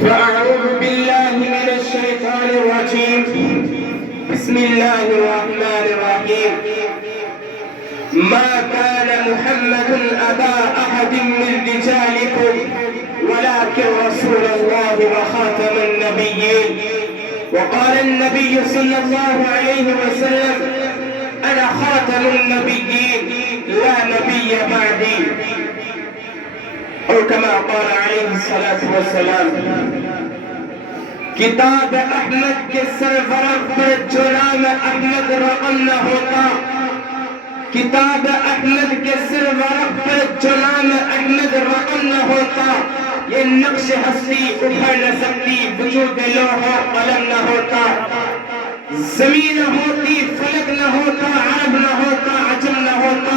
فأعوذ بالله من الشيطان الرجيم. بسم الله الرحمن الرحيم. ما كان محمد أبا أحد من رجالكم ولكن رسول الله وخاتم النبيين. وقال النبي صلى الله عليه وسلم: أنا خاتم النبيين لا نبي بعدي. اور كما قال عليه الصلاة والسلام: کتاب احمد کے سرورق پر جو نام احمد رقم نہ ہوتا، کتاب احمد کے سرورق پر جو نام احمد رقم نہ ہوتا، یہ نقش ہستی ابھر نہ سکتی، وجود لوح و قلم نہ ہوتا، زمین نہ ہوتی، فلک نہ ہوتا، عرب نہ ہوتا، عجم نہ ہوتا،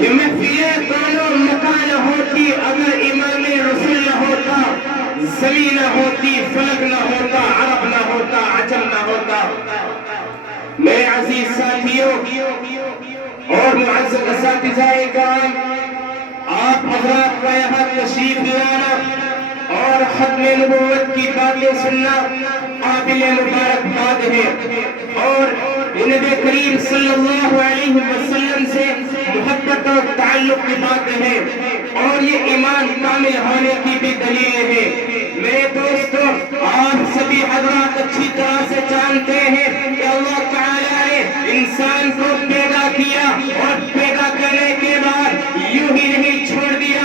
یہ محفلیں دونوں مکان نہ ہوتی اگر امام رسول نہ ہوتا، زمین نہ ہوتی، فلک نہ ہوتا، عرب نہ ہوتا، عجم نہ ہوتا۔ میرے عزیز ساتھیوں اور معزز اساتذہ کرام، آپ حضرات کا یہاں تشریف لانا اور ختم نبوت کی باتیں سننا قابل مبارکباد ہے، اور نبی کریم صلی اللہ علیہ وسلم سے محبت اور تعلق کی باتیں ہیں، اور یہ ایمان کامل ہونے کی بھی دلیل ہے۔ میرے دوستو، آپ سبھی حضرات اچھی طرح سے جانتے ہیں کہ اللہ تعالیٰ نے انسان کو پیدا کیا اور پیدا کرنے کے بعد یوں ہی نہیں چھوڑ دیا،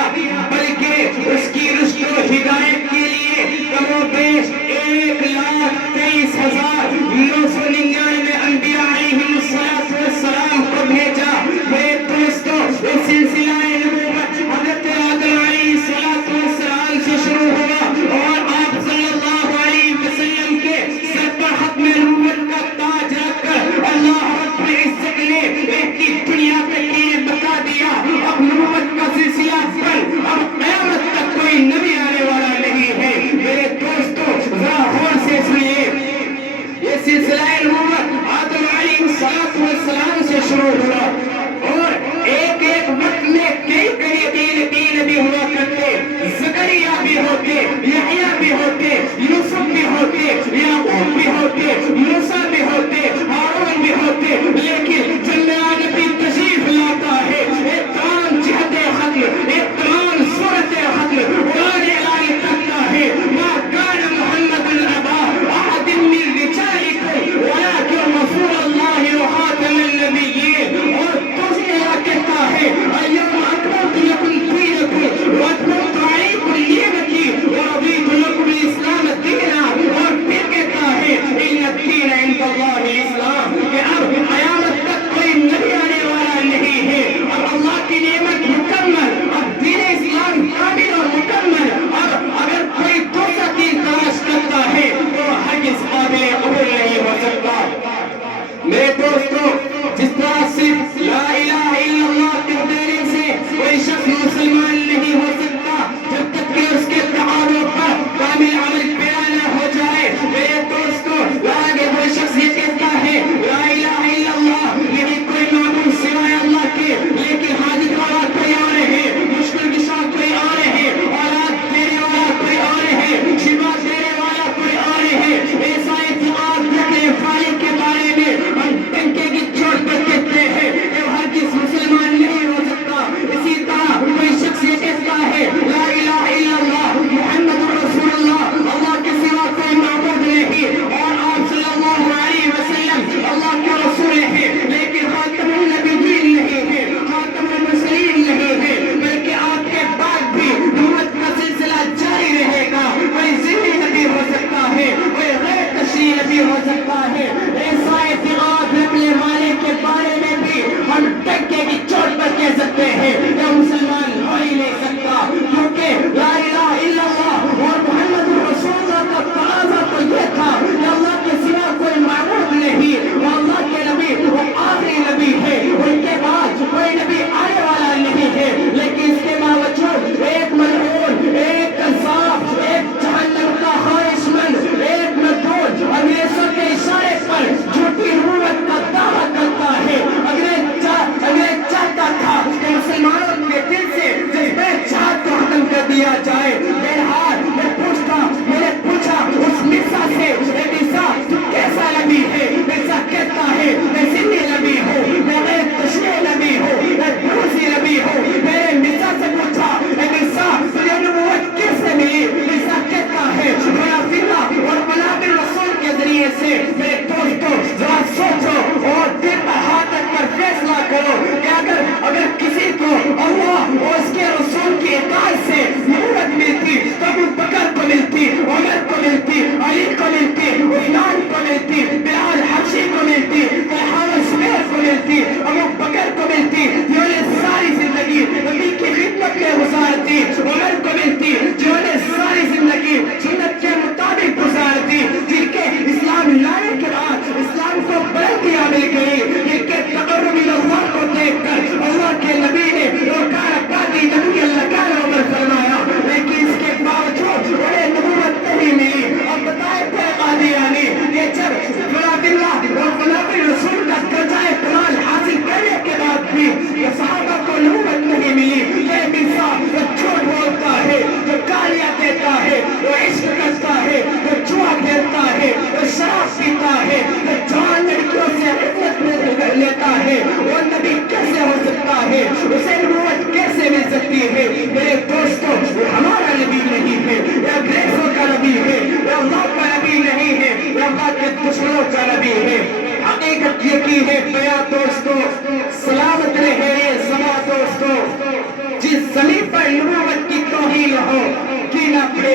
بلکہ اس کی رشد و ہدایت کے لیے کم و بیش 1,23,999 انبیاء علیہم السلام کو بھیجا۔ میرے دوستو، اس سلسلہ نبوت حضرت آدم علیہ السلام سے شروع ہوا اور آپ صلی اللہ علیہ وسلم کے سر پر ختم نبوت کا تاج رکھ کر اللہ رب العزت نے ایک کی دنیا پہ بتا دیا، اب نبوت کا سلسلہ بند، اب قیامت تک کوئی نبی آنے والا نہیں ہے۔ میرے دوستو، ذرا غور سے سنیے، یہ سلسلہ نبوت آدم علیہ السلام سے شروع ہوا، اور ایک ایک وقت میں کئی نبی ہوا کرتے، زکریا بھی ہوتے، یحییٰ بھی ہوتے، یوسف بھی ہوتے، یعقوب بھی ہوتے، موسیٰ بھی ہوتے، ہارون بھی ہوتے، لیکن جب میرا نبی تشریف لاتا ہے، ایک تمام جہتیں ختم، ایک تمام صورتیں ختم، قرآن اعلان کرتا ہے: ما كان محمد ابا احد من رجالكم ولكن رسول الله وخاتم النبيين۔ اور دوسرا کہتا ہے: اليوم اکملت لكم دینکم واتممت علیکم نعمتی ورضیت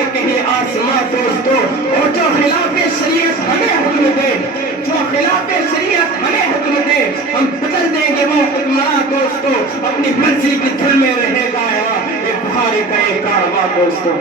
ایک ہی آسماں دوستو، اور جو خلاف شریعت ہمیں حکم دے، جو خلاف شریعت ہمیں حکم دے، ہم بدل دیں گے وہ حکمراں دوستو، اپنی مرضی کی دھن میں رہے گا یہ بخاری کا ایک کارواں دوستو.